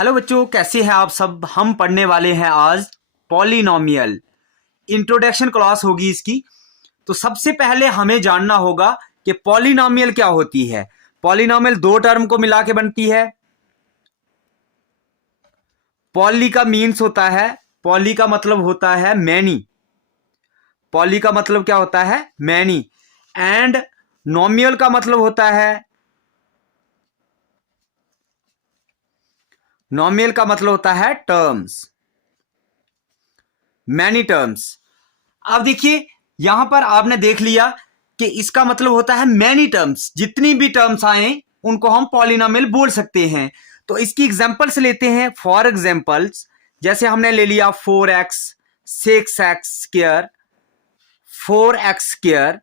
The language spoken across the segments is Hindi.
हेलो बच्चों, कैसे हैं आप सब। हम पढ़ने वाले हैं आज पॉलिनोमियल। इंट्रोडक्शन क्लास होगी इसकी। तो सबसे पहले हमें जानना होगा कि पॉलिनोमियल क्या होती है। पॉलिनोमियल दो टर्म को मिला के बनती है। पॉली का मीन्स होता है, पॉली का मतलब होता है मैनी। पॉली का मतलब क्या होता है? मैनी। एंड नोमियल का मतलब होता है, नोमियल का मतलब होता है टर्म्स, मैनी टर्म्स। अब देखिए यहां पर आपने देख लिया कि इसका मतलब होता है मैनी टर्म्स। जितनी भी टर्म्स आए उनको हम पॉलिनोमियल बोल सकते हैं। तो इसकी एग्जांपल्स लेते हैं। फॉर एग्जांपल्स जैसे हमने ले लिया 4x, 6x square, 4x square.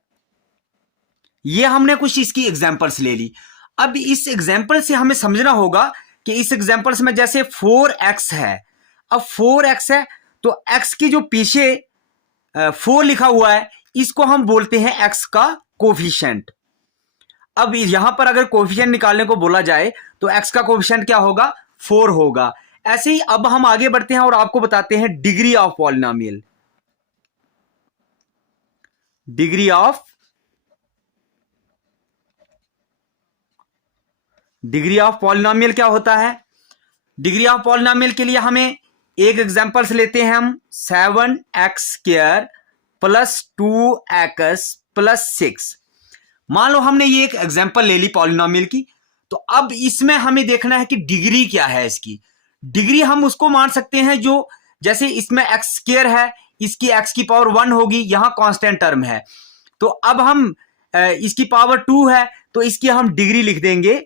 ये हमने कुछ इसकी एग्जांपल्स ले ली। अब इस एग्जांपल से हमें समझना होगा कि इस एग्जांपल्स में जैसे 4x है, अब 4x है तो x की जो पीछे 4 लिखा हुआ है इसको हम बोलते हैं x का कोफिशिएंट। अब यहां पर अगर कोफिशिएंट निकालने को बोला जाए तो x का कोफिशिएंट क्या होगा? 4 होगा। ऐसे ही अब हम आगे बढ़ते हैं और आपको बताते हैं degree of polynomial. Degree of polynomial क्या होता है? डिग्री ऑफ पॉलिनोमियल के लिए हमें एक एग्जांपल्स लेते हैं हम। 7x square plus 2x plus 6। मान लो हमने ये एक एग्जांपल ले ली पॉलिनोमियल की। तो अब इसमें हमें देखना है कि डिग्री क्या है इसकी। डिग्री हम उसको मान सकते हैं जो, जैसे इसमें x स्क्वायर है, इसकी x की पावर 1 होगी, यहां कांस्टेंट टर्म है। तो अब हम इसकी पावर 2 है तो इसकी हम डिग्री लिख देंगे।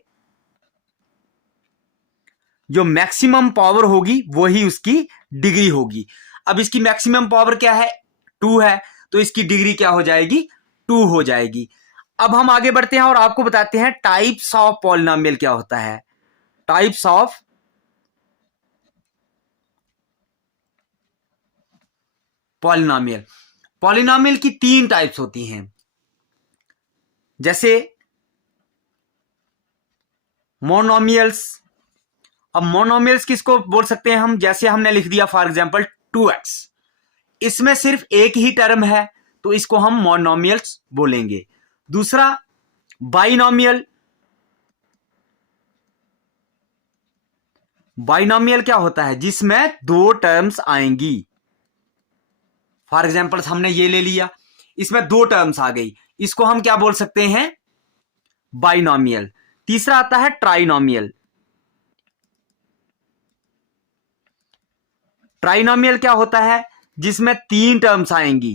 जो मैक्सिमम पावर होगी वही उसकी डिग्री होगी। अब इसकी मैक्सिमम पावर क्या है? 2 है, तो इसकी डिग्री क्या हो जाएगी? 2 हो जाएगी। अब हम आगे बढ़ते हैं और आपको बताते हैं टाइप्स ऑफ पॉलिनोमियल क्या होता है। Types of polynomial. पॉलिनोमियल की 3 टाइप्स होती हैं। जैसे मोनोमियल्स। अब मोनोमियल्स किसको बोल सकते हैं हम? जैसे हमने लिख दिया फॉर एग्जांपल 2x, इसमें सिर्फ एक ही टर्म है तो इसको हम मोनोमियल्स बोलेंगे। दूसरा बाइनोमियल। बाइनोमियल क्या होता है? जिसमें दो टर्म्स आएंगी। फॉर एग्जांपल हमने ये ले लिया, इसमें दो टर्म्स आ गई, इसको हम क्या बोल सकते हैं? बाइनोमियल। तीसरा आता है ट्राइनोमियल। ट्राइनोमियल क्या होता है? जिसमें 3 टर्म्स आएंगी।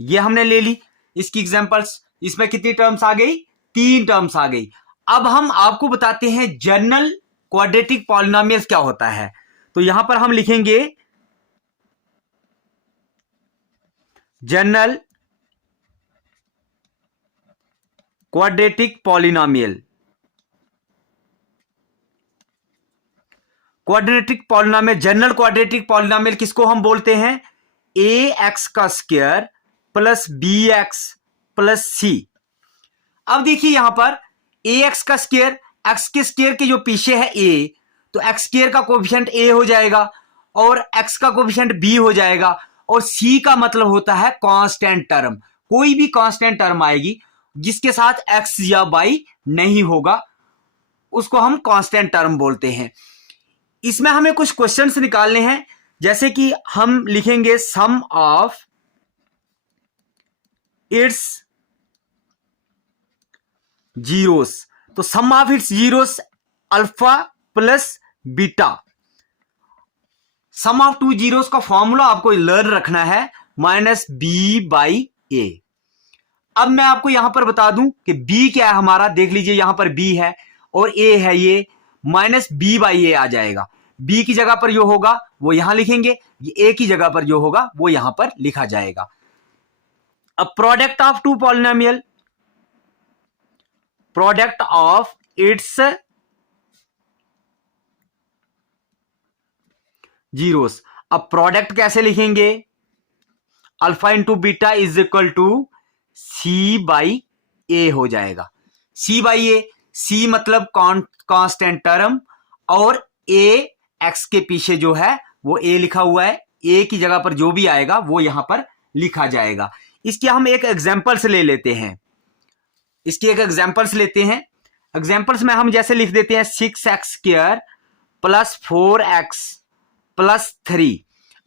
ये हमने ले ली इसकी एग्जांपल्स। इसमें कितनी टर्म्स आ गई? 3 टर्म्स आ गई। अब हम आपको बताते हैं जनरल क्वाड्रेटिक पॉलिनोमियल्स क्या होता है। तो यहां पर हम लिखेंगे general quadratic polynomial. Quadratic polynomial, general quadratic polynomial किसको हम बोलते हैं? ax का square plus bx plus c। अब देखिए यहां पर ax का स्क्वायर, x के स्क्वायर के जो पीछे है a, तो x स्क्वायर का कोफिशिएंट a हो जाएगा और x का कोफिशिएंट b हो जाएगा। और c का मतलब होता है कांस्टेंट टर्म। कोई भी कांस्टेंट टर्म आएगी जिसके साथ x या y नहीं होगा उसको हम कांस्टेंट टर्म बोलते हैं। इसमें हमें कुछ क्वेश्चंस निकालने हैं। जैसे कि हम लिखेंगे सम ऑफ इट्स जीरोस। तो sum of its zeros alpha plus beta. Sum of 2 zeros का फॉर्मूला आपको लर्न रखना है, माइनस बी बाई ए। अब मैं आपको यहां पर बता दूं कि b क्या है हमारा। देख लीजिए यहां पर b है और a है, ये माइनस बी बाई ए आ जाएगा। b की जगह पर जो होगा वो यहां लिखेंगे, ये a की जगह पर जो होगा वो यहां पर लिखा जाएगा। अब product of 2 polynomial, product of its zeros. अब प्रोडक्ट कैसे लिखेंगे? Alpha into beta is equal to C by A हो जाएगा। सी बाई ए, सी मतलब कांस्टेंट टर्म, और ए एक्स के पीछे जो है वो ए लिखा हुआ है, ए की जगह पर जो भी आएगा वो यहां पर लिखा जाएगा। इसकी हम एक एग्जांपल्स ले लेते हैं, इसकी एक एग्जांपल्स लेते हैं। एग्जांपल्स में हम जैसे लिख देते हैं 6x² प्लस 4x प्लस 3।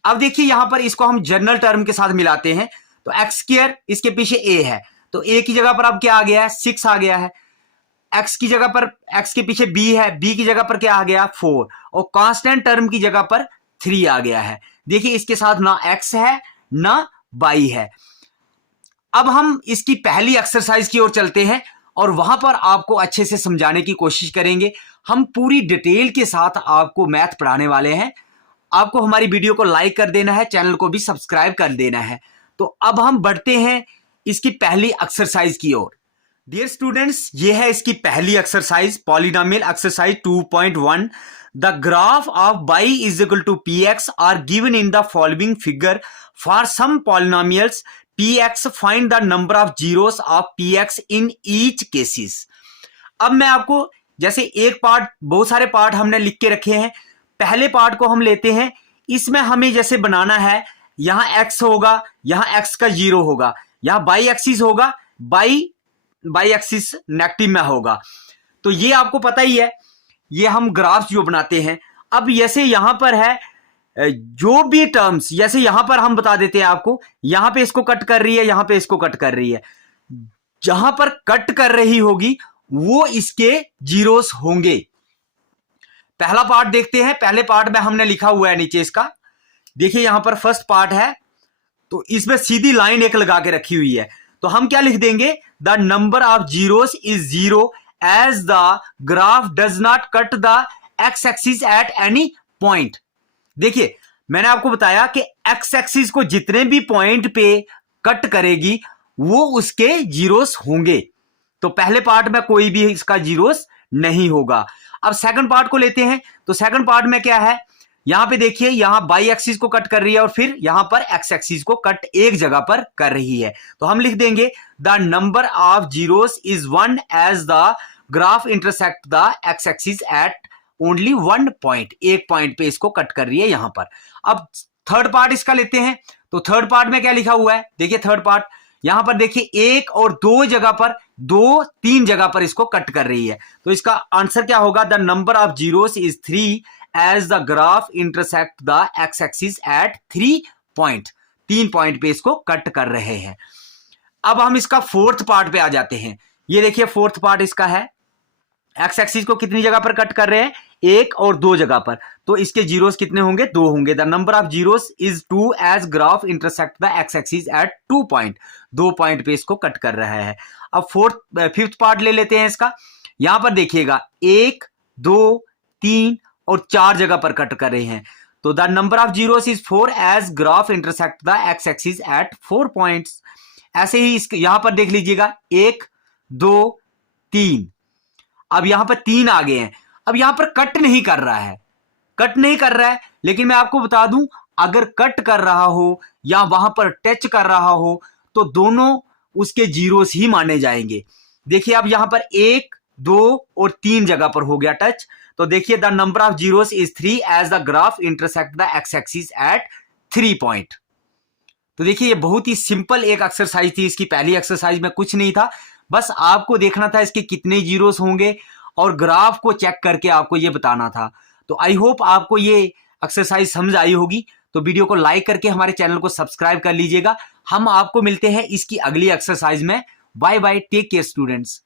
अब देखिए यहां पर इसको हम जनरल टर्म के साथ मिलाते हैं, तो x², इसके पीछे a है, तो a की जगह पर अब क्या आ गया है, 6 आ गया है। x की जगह पर, x के पीछे b है, b की जगह पर क्या आ गया, 4, और कांस्टेंट टर्म की जगह पर 3 आ गया है। देखिए इसके साथ ना x है ना y है। अब हम इसकी पहली एक्सरसाइज की ओर चलते हैं और वहां पर आपको अच्छे से समझाने की कोशिश करेंगे। हम पूरी डिटेल के साथ आपको मैथ पढ़ाने वाले हैं। आपको हमारी वीडियो को लाइक कर देना है, चैनल को भी सब्सक्राइब कर देना है। तो अब हम बढ़ते हैं इसकी पहली एक्सरसाइज की ओर। डियर स्टूडेंट्स, ये है इसकी पहली exercise, polynomial exercise 2.1। The graph of y is equal to px are given in the following figure for some polynomials px, find the number of zeros of px in each cases. अब मैं आपको जैसे एक पार्ट, बहुत सारे पार्ट हमने लिख के रखे हैं, पहले पार्ट को हम लेते हैं। इसमें हमें जैसे बनाना है, यहां x होगा, यहां x का 0 होगा, यहां बाई एक्सिस होगा, बाई एक्सिस नेगेटिव में होगा। तो ये आपको पता ही है, ये हम ग्राफ जो बनाते हैं। अब जैसे यहां पर है जो भी टर्म्स, जैसे यहां पर हम बता देते हैं आपको, यहां पे इसको कट कर रही है, यहां पे इसको कट कर रही है, जहां पर कट कर रही होगी वो इसके जीरोस होंगे। पहला पार्ट देखते हैं। पहले पार्ट में हमने लिखा हुआ है नीचे इसका, देखिए यहां पर फर्स्ट पार्ट है, तो इसमें सीधी लाइन एक लगा के रखी हुई है। तो हम क्या लिख देंगे, the number of zeros is 0 as the graph does not cut the x axis at any point. देखिए मैंने आपको बताया कि एक्स एक्सिस को जितने भी पॉइंट पे कट करेगी वो उसके जीरोस होंगे। तो पहले पार्ट में कोई भी इसका जीरोस नहीं होगा। अब सेकंड पार्ट को लेते हैं। तो सेकंड पार्ट में क्या है, यहां पे देखिए, यहां बाई एक्सिस को कट कर रही है और फिर यहां पर एक्स एक्सिस को कट एक जगह पर कर रही है। तो हम लिख देंगे the number of zeros is 1 as the graph intersect the x axis at only 1 point, एक पॉइंट पे इसको कट कर रही है यहां पर। अब थर्ड पार्ट इसका लेते हैं। तो थर्ड पार्ट में क्या लिखा हुआ है, देखिए थर्ड पार्ट यहां पर देखिए 1 और 2 जगह पर, 2 3 जगह पर इसको कट कर रही है। तो इसका आंसर क्या होगा, the number of zeros is 3 as the graph intersect the x axis at 3 point, 3 point पे इसको कट कर रहे हैं। अब हम इसका फोर्थ पार्ट पे आ जाते हैं। ये देखिए फोर्थ पार्ट इसका है, एक्स एक्सिस को कितनी जगह पर कट कर रहे हैं, 1 और 2 जगह पर, तो इसके जीरोस कितने होंगे, 2 होंगे। The number of zeros is 2 as graph intersect the x axis at 2 point, 2 point पे इसको कट कर रहा है। अब फिफ्थ पार्ट ले लेते हैं इसका। यहां पर देखिएगा 1 2 3 और 4 जगह पर कट कर रहे हैं। तो the number of zeros is 4 as graph intersect the x axis at 4 points. ऐसे ही इसके यहां पर देख लीजिएगा 1 2 3, अब यहां पर 3 आ गए हैं। अब यहां पर कट नहीं कर रहा है, कट नहीं कर रहा है, लेकिन मैं आपको बता दूं अगर कट कर रहा हो या वहां पर टच कर रहा हो तो दोनों उसके जीरोस ही माने जाएंगे। देखिए अब यहां पर 1 2 और 3 जगह पर हो गया टच। तो देखिए the number of zeros is 3 as the graph intersect the x axis at 3 point. तो देखिए ये बहुत ही सिंपल एक एक्सरसाइज थी। इसकी पहली एक्सरसाइज में कुछ नहीं था, बस आपको देखना था इसके कितने जीरोस होंगे और ग्राफ को चेक करके आपको ये बताना था। तो आई होप आपको ये एक्सरसाइज समझ आई होगी। तो वीडियो को लाइक करके हमारे चैनल को सब्सक्राइब कर लीजिएगा। हम आपको मिलते हैं इसकी अगली एक्सरसाइज में। Bye bye, take care students.